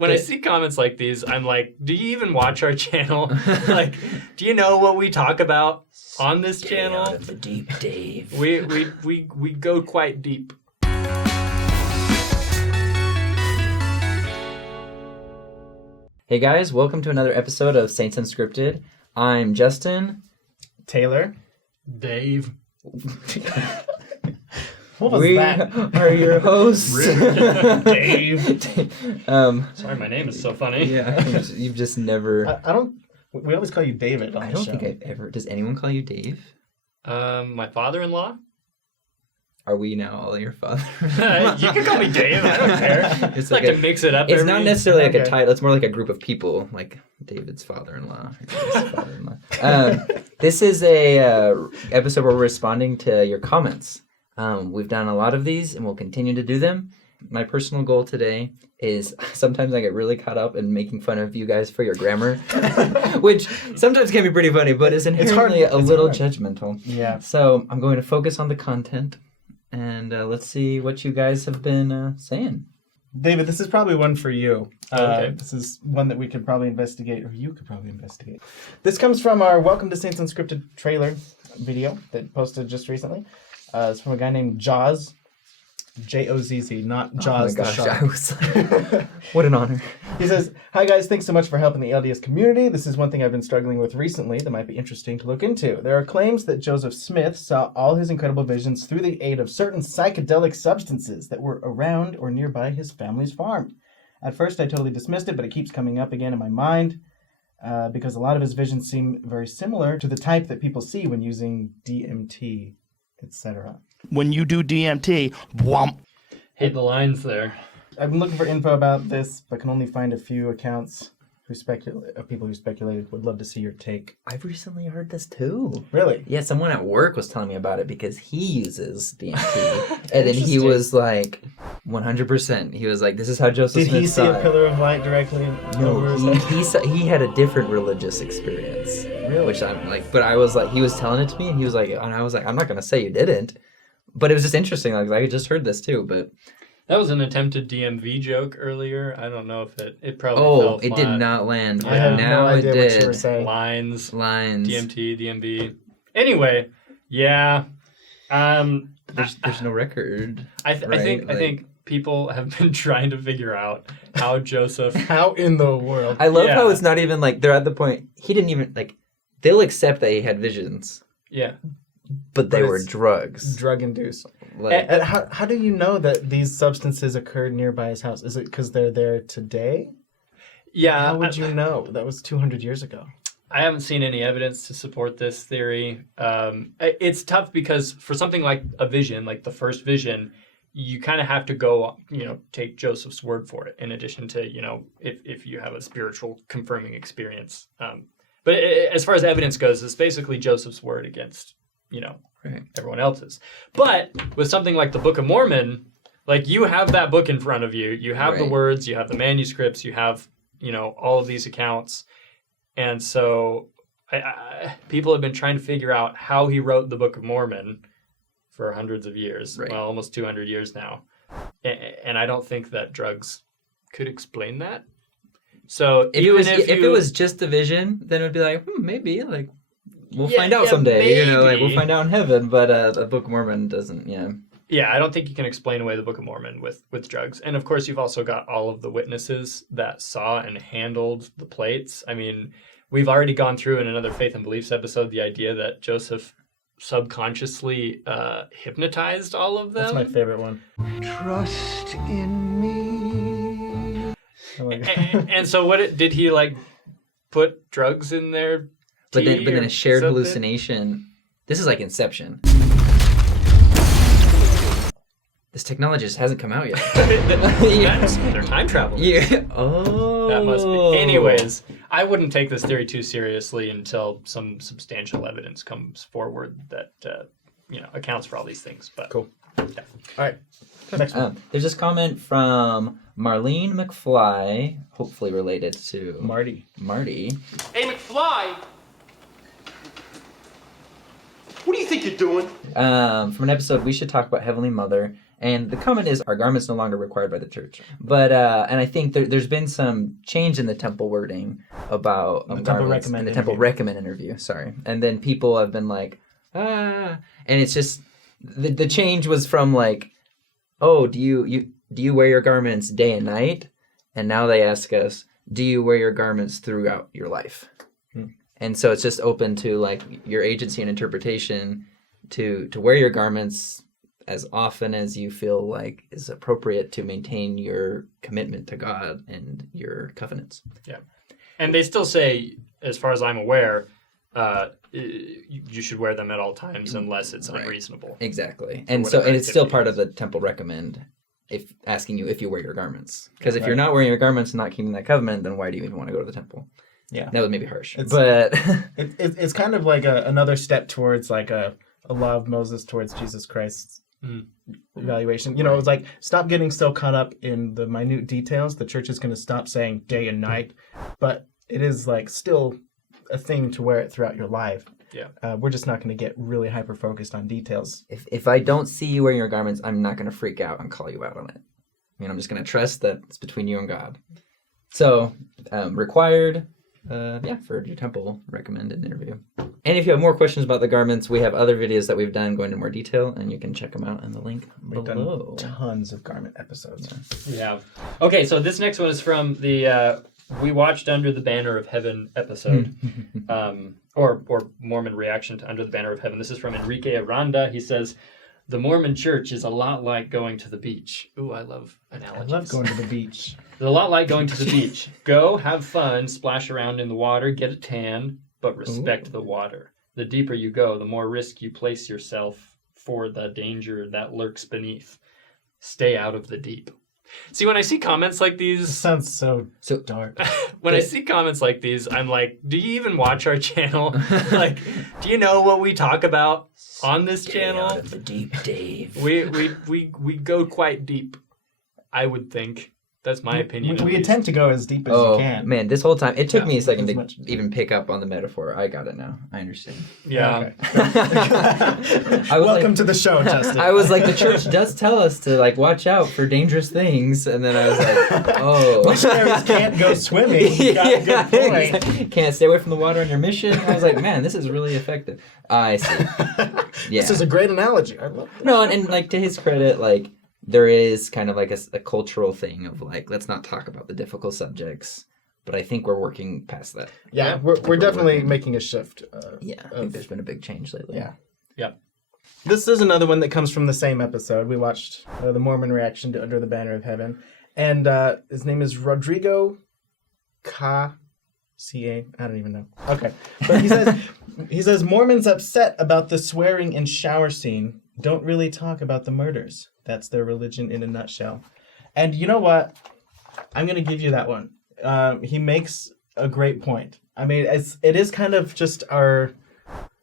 When I see comments like these, I'm like, do you even watch our channel? Like, do you know what we talk about on this channel? Out of the deep, Dave. We go quite deep. Hey guys, welcome to another episode of Saints Unscripted. I'm Justin. Taylor. Dave. What was we that? are your hosts. Dave. Sorry, my name is so funny. Yeah, you've just never... I don't... We always call you David on I the don't show. think I've ever... Does anyone call you Dave? My father-in-law? Are we now all your father? You can call me Dave. I don't care. It's like like to mix it up. It's not necessarily like a Okay. title. It's more like a group of people, like David's father-in-law. David's father-in-law. This is a episode where we're responding to your comments. We've done a lot of these, and we'll continue to do them. My personal goal today is sometimes I get really caught up in making fun of you guys for your grammar, which sometimes can be pretty funny, but is inherently a little judgmental. Yeah. So I'm going to focus on the content, and let's see what you guys have been saying. David, this is probably one for you. Okay. This is one that we could probably investigate, or you could probably investigate. This comes from our Welcome to Saints Unscripted trailer video that posted just recently. It's from a guy named Jaws. J-O-Z-Z, not Jaws the shark. I was like, what an honor. He says, "Hi guys, thanks so much for helping the LDS community. This is one thing I've been struggling with recently that might be interesting to look into. There are claims that Joseph Smith saw all his incredible visions through the aid of certain psychedelic substances that were around or nearby his family's farm. At first I totally dismissed it, but it keeps coming up again in my mind because a lot of his visions seem very similar to the type that people see when using DMT, etc. When you do DMT, whomp. Hit the lines there. I've been looking for info about this, but can only find a few accounts of people who speculated. Would love to see your take." I've recently heard this too. Really? Yeah, someone at work was telling me about it because he uses DMT. And then he Interesting. was like, 100%. He was like, this is how Joseph Did Smith he see saw a it. pillar of light directly over his head? He had a different religious experience. Really? Which I'm like, but I was like, he was telling it to me and he was like, and I was like, I'm not going to say you didn't. But it was just interesting. Like, I had just heard this too, but... That was an attempted DMV joke earlier. I don't know if it probably fell it flat. did not land, but I have now no idea it what did. you were saying. Lines, Lines. DMT, DMV. Anyway, yeah. There's no record. I right? think people have been trying to figure out how Joseph. How in the world? I love how Yeah. it's not even like they're at the point he didn't even like. They'll accept that he had visions, Yeah. but they But were it's drugs. Drug induced. Like, And how do you know that these substances occurred nearby his house? Is it because they're there today? Yeah. How would you know? That was 200 years ago. I haven't seen any evidence to support this theory. It's tough because for something like a vision, like the first vision, you kind of have to go, take Joseph's word for it. In addition to, if you have a spiritual confirming experience. But as far as evidence goes, it's basically Joseph's word against, right. everyone else's. But with something like the Book of Mormon, like you have that book in front of you. You have the Right. words, you have the manuscripts, you have, all of these accounts. And so people have been trying to figure out how he wrote the Book of Mormon for hundreds of years. Right. Well, almost 200 years now. And I don't think that drugs could explain that. So if it was just a vision, then it would be like, maybe, like, we'll Yeah, find out yeah, someday, like we'll maybe. find out in heaven. But the Book of Mormon doesn't, yeah. Yeah, I don't think you can explain away the Book of Mormon with drugs. And of course, you've also got all of the witnesses that saw and handled the plates. I mean, we've already gone through in another Faith and Beliefs episode the idea that Joseph subconsciously hypnotized all of them. That's my favorite one. Trust in me. I like and so did he like put drugs in there? But then a shared hallucination. This is like Inception. This technology just hasn't come out yet. They're time traveling. Yeah. Oh. That must be. Anyways, I wouldn't take this theory too seriously until some substantial evidence comes forward that accounts for all these things. But Cool. Yeah. All right. Next one. There's this comment from Marlene McFly, hopefully related to Marty. Hey, McFly! What do you think you're doing? From an episode, We Should Talk About Heavenly Mother, And the comment is, "Are garments no longer required by the church?" But and I think there's been some change in the temple wording about garments in the temple recommend interview. Sorry, and then people have been like, and it's just the change was from like, "Oh, do you wear your garments day and night?" And now they ask us, "Do you wear your garments throughout your life?" And so it's just open to like your agency and interpretation to wear your garments as often as you feel like is appropriate to maintain your commitment to God and your covenants. Yeah. And they still say, as far as I'm aware, you should wear them at all times unless it's unreasonable. Exactly. And so and it's still part of the temple recommend if asking you if you wear your garments. Because if you're not wearing your garments and not keeping that covenant, then why do you even want to go to the temple? Yeah. That was maybe harsh. But it's kind of like another step towards like a law of Moses towards Jesus Christ's evaluation. You know, it's like, stop getting so caught up in the minute details. The church is going to stop saying day and night, but it is like still a thing to wear it throughout your life. Yeah. We're just not going to get really hyper focused on details. if I don't see you wearing your garments, I'm not going to freak out and call you out on it. I mean, I'm just going to trust that it's between you and God. So, required, for your temple recommended interview. And if you have more questions about the garments, we have other videos that we've done going into more detail, and you can check them out in the link below. Done tons of garment episodes. We have. Okay, so this next one is from the We Watched Under the Banner of Heaven episode, or Mormon reaction to Under the Banner of Heaven. This is from Enrique Aranda. He says, "The Mormon church is a lot like going to the beach." Ooh, I love analogies. I love going to the beach. It's a lot like going to the beach. Go, have fun, splash around in the water, get a tan, but respect the water. The deeper you go, the more risk you place yourself for the danger that lurks beneath. Stay out of the deep. See, when I see comments like This these, sounds so dark. when I see comments like these, I'm like, do you even watch our channel? Like, do you know what we talk about on this channel? Out of the deep, Dave. We go quite deep, I would think. That's my opinion. We attempt to go as deep as you can. Man, this whole time, it took me a second as to much. even pick up on the metaphor. I got it now. I understand. Yeah. Welcome to the show, Justin. I was like, the church does tell us to like watch out for dangerous things, and then I was like, oh, Missionaries can't go swimming. You got a good point. Can't stay away from the water on your mission. I was like, man, this is really effective. I see. Yeah. This is a great analogy. I love it. No, and like to his credit, like there is kind of like a cultural thing of like, let's not talk about the difficult subjects. But I think we're working past that. Yeah, we're definitely making a shift. I think there's been a big change lately. Yeah. Yep. This is another one that comes from the same episode. We watched the Mormon reaction to Under the Banner of Heaven. And his name is Rodrigo C.A. I don't even know. Okay. But he says, Mormons upset about the swearing and shower scene don't really talk about the murders. That's their religion in a nutshell. And you know what? I'm going to give you that one. He makes a great point. I mean, it is kind of just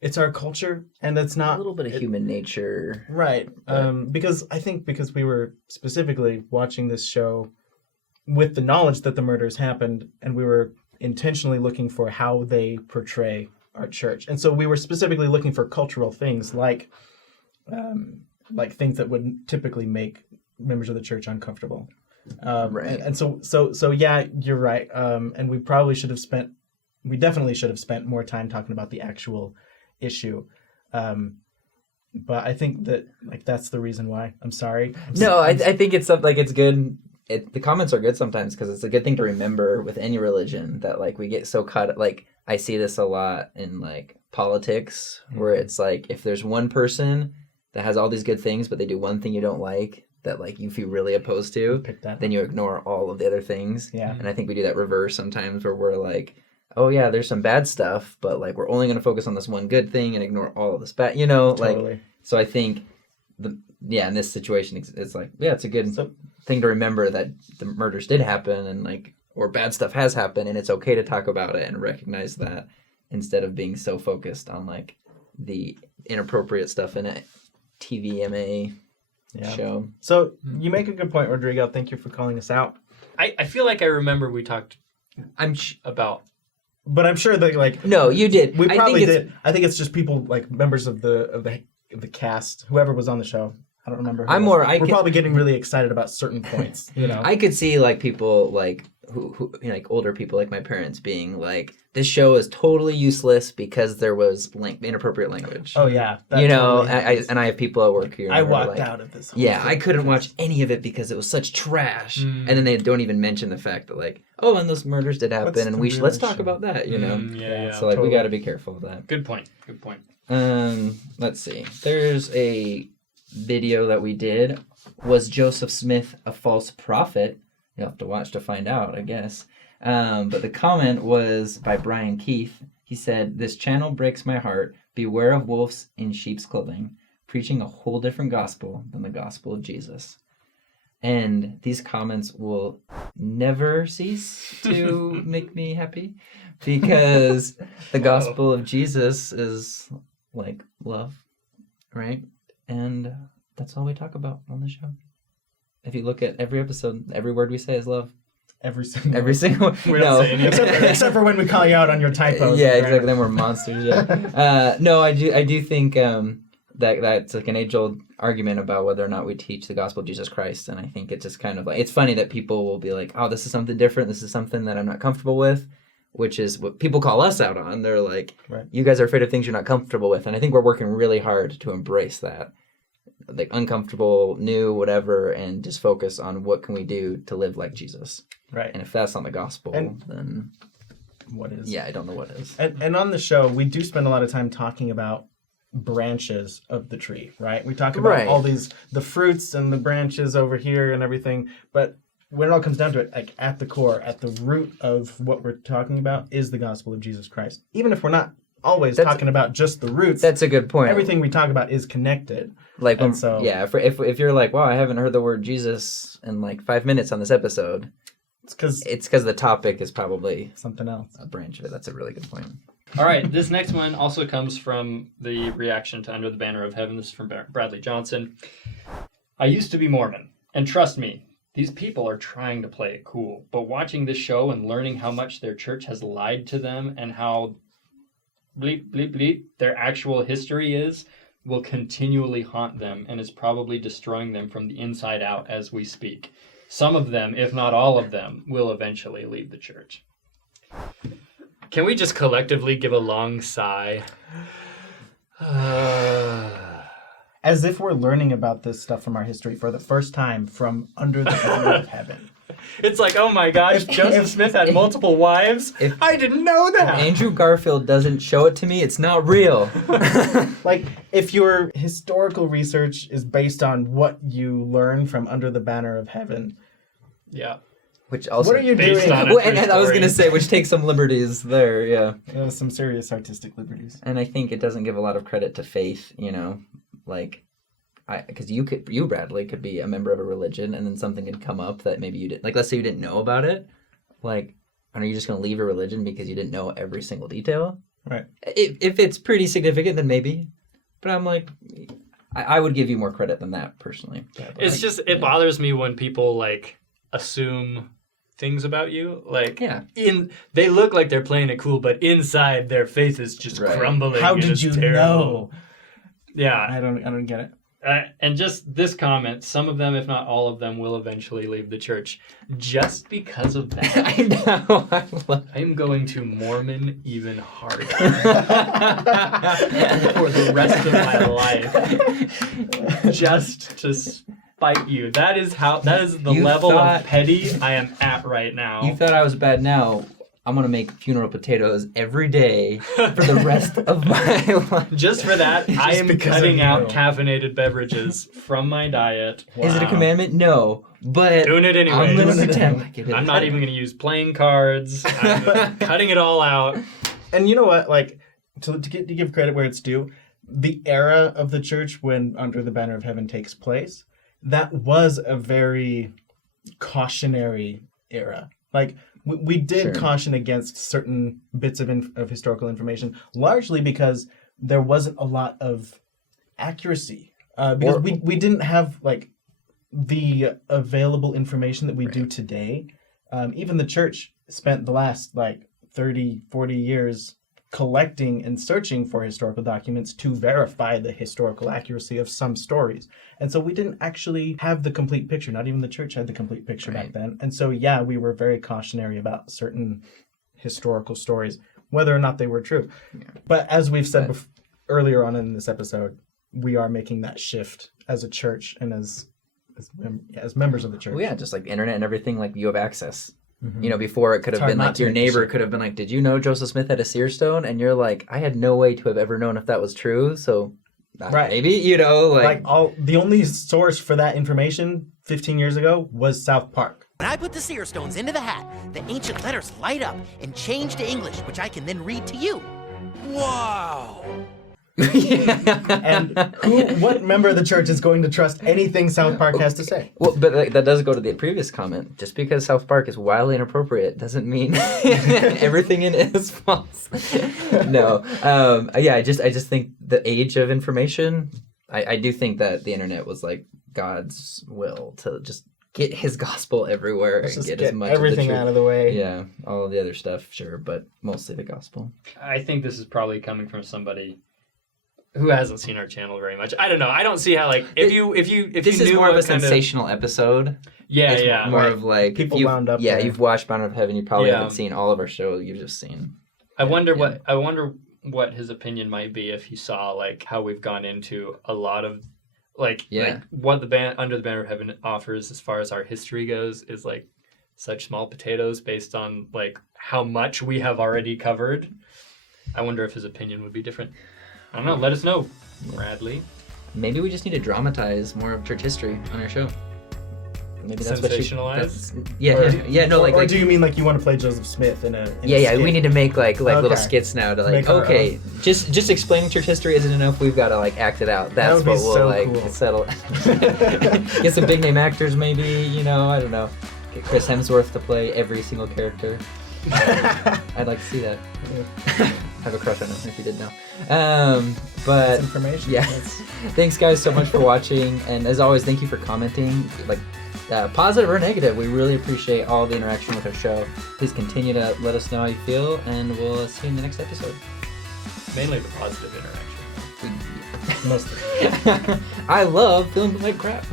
it's our culture, and it's not A little bit of human nature. right. Because we were specifically watching this show with the knowledge that the murders happened, and we were intentionally looking for how they portray our church, and so we were specifically looking for cultural things like things that would typically make members of the church uncomfortable. Right. And so yeah, you're right. And we definitely should have spent more time talking about the actual issue. But I think that that's the reason why. I'm sorry. I think it's something like it's good. The comments are good sometimes because it's a good thing to remember with any religion that like we get so caught. Like I see this a lot in like politics where it's like if there's one person that has all these good things but they do one thing you don't like that like you feel really opposed to, then you ignore all of the other things. Yeah. And I think we do that reverse sometimes where we're like, oh yeah, there's some bad stuff, but like we're only going to focus on this one good thing and ignore all of this bad, Totally. like, so I think in this situation, it's like, yeah, it's a good thing to remember that the murders did happen and like, or bad stuff has happened and it's okay to talk about it and recognize that instead of being so focused on like the inappropriate stuff in a TVMA show. So you make a good point, Rodrigo. Thank you for calling us out. I feel like I remember we talked about. But I'm sure that like no, you did. We probably did. I think it's just people like members of the cast, whoever was on the show. I don't remember. We're probably getting really excited about certain points. You know, I could see like people like who like older people like my parents being like, this show is totally useless because there was inappropriate language. oh yeah, that You know, totally happens. I have people at work here. I who are walked like, out of this. whole Yeah, thing I couldn't because- watch any of it because it was such trash. And then they don't even mention the fact that like, oh, and those murders did happen, What's and the let's real talk issue? about that. You know, Yeah. so like totally. we got to be careful of that. Good point. Good point. Let's see. There's a video that we did. Was Joseph Smith a false prophet? You'll have to watch to find out, I guess. But the comment was by Brian Keith. He said, "This channel breaks my heart. Beware of wolves in sheep's clothing, preaching a whole different gospel than the gospel of Jesus." And these comments will never cease to make me happy because the gospel of Jesus is like love, right? And that's all we talk about on the show. If you look at every episode, every word we say is love. every single. Every single We don't say any of it. except for when we call you out on your typos. Yeah, and exactly. grammar. Then we're monsters. Yeah. No, I do think that's like an age-old argument about whether or not we teach the gospel of Jesus Christ, and I think it's just kind of like, it's funny that people will be like, "Oh, this is something different. This is something that I'm not comfortable with," which is what people call us out on. They're like, Right. "You guys are afraid of things you're not comfortable with," and I think we're working really hard to embrace that, like uncomfortable, new, whatever, and just focus on what can we do to live like Jesus. Right. And if that's not the gospel, then What is? yeah, I don't know what is. And on the show, we do spend a lot of time talking about branches of the tree, right? We talk about Right. all the fruits and the branches over here and everything, but when it all comes down to it, like at the core, at the root of what we're talking about is the gospel of Jesus Christ. Even if we're not always talking about just the roots, That's a good point. everything we talk about is connected. Like, And so- if you're like, wow, I haven't heard the word Jesus in like 5 minutes on this episode, It's because it's because the topic is probably something else. a branch of it. That's a really good point. All right, this next one also comes from the reaction to Under the Banner of Heaven. This is from Bradley Johnson. I used to be Mormon, and trust me, these people are trying to play it cool. But watching this show and learning how much their church has lied to them and how bleep, bleep, bleep their actual history is will continually haunt them and is probably destroying them from the inside out as we speak. Some of them, if not all of them, will eventually leave the church. Can we just collectively give a long sigh? As if we're learning about this stuff from our history for the first time from Under the Banner of Heaven. It's like, oh my gosh, Joseph Smith had multiple wives? I didn't know that! Andrew Garfield doesn't show it to me. It's not real. Like, if your historical research is based on what you learn from Under the Banner of Heaven, Yeah. Which also, what are you Based doing? on it. Well, and I was gonna say, which takes some liberties there, yeah. Some serious artistic liberties. And I think it doesn't give a lot of credit to faith, you know, like, because you Bradley could be a member of a religion, and then something could come up that maybe you didn't, like, let's say you didn't know about it, like, are you just gonna leave a religion because you didn't know every single detail? Right. If it's pretty significant, then maybe. But I'm like, I would give you more credit than that personally. It's just, it bothers me when people, like, assume things about you. Like, Yeah. They look like they're playing it cool, but inside their faith is just Right. crumbling. How and did it's you terrible. know? Yeah. I don't get it. And just this comment, some of them, if not all of them, will eventually leave the church. Just because of that, I know. I'm going to Mormon even harder for the rest of my life. Just to spite you. That is the You level thought- of petty I am at right now. You thought I was bad now. I'm going to make funeral potatoes every day for the rest of my life. Just for that, I am because cutting of out you. caffeinated beverages from my diet. Is it a Wow. commandment? No. But Doing it anyway. I'm going to Doing it pretend anyway. like it is. I'm not even going to use playing cards. I'm cutting it all out. And you know what? Like, to give credit where it's due, the era of the church when Under the Banner of Heaven takes place, that was a very cautionary era. Like, we did Sure. caution against certain bits of historical information, largely because there wasn't a lot of accuracy. Because we didn't have, like, the available information that we do today. Even the church spent the last, like, 30, 40 years collecting and searching for historical documents to verify the historical accuracy of some stories. And so we didn't actually have the complete picture. Not even the church had the complete picture back then. And so, yeah, we were very cautionary about certain historical stories, whether or not they were true. Yeah. But as we've said earlier on in this episode, we are making that shift as a church and as members of the church. Well, yeah, just like the internet and everything, like you have access. You know, before it could have been like your neighbor could have been like, did you know Joseph Smith had a seer stone? And you're like, I had no way to have ever known if that was true. So maybe, you know, like the only source for that information 15 years ago was South Park. When I put the seer stones into the hat, the ancient letters light up and change to English, which I can then read to you. Wow. And what member of the church is going to trust anything South Park has to say? Well, but like, that does go to the previous comment. Just because South Park is wildly inappropriate doesn't mean everything in it is false. No, yeah, I just think the age of information. I do think that the internet was like God's will to just get His gospel everywhere and get as much everything of the out of the way. Yeah, all the other stuff, sure, but mostly the gospel. I think this is probably coming from somebody who hasn't seen our channel very much. I don't know. I don't see how like if this is more of a sensational episode. Yeah, it's more of like people wound up. Yeah, there. you've watched Bound of Heaven. You probably haven't seen all of our show. You've just seen. I wonder what his opinion might be if he saw like how we've gone into a lot of like what the Under the Banner of Heaven offers as far as our history goes is like such small potatoes based on like how much we have already covered. I wonder if his opinion would be different. I don't know. Let us know, Bradley. Maybe we just need to dramatize more of church history on our show. Maybe that's sensationalize. Or do you mean like you want to play Joseph Smith in a? Yeah. We need to make like little skits now to like just explaining church history isn't enough. We've got to like act it out. That's what we'll settle. Get some big name actors, maybe. You know, I don't know. Get Chris Hemsworth to play every single character. I'd like to see that. I have a crush on him, if you didn't know. But that's information. Yeah. Thanks, guys, so much for watching, and as always, thank you for commenting, like positive or negative. We really appreciate all the interaction with our show. Please continue to let us know how you feel, and we'll see you in the next episode. Mainly the positive interaction. Mostly. I love feeling like crap.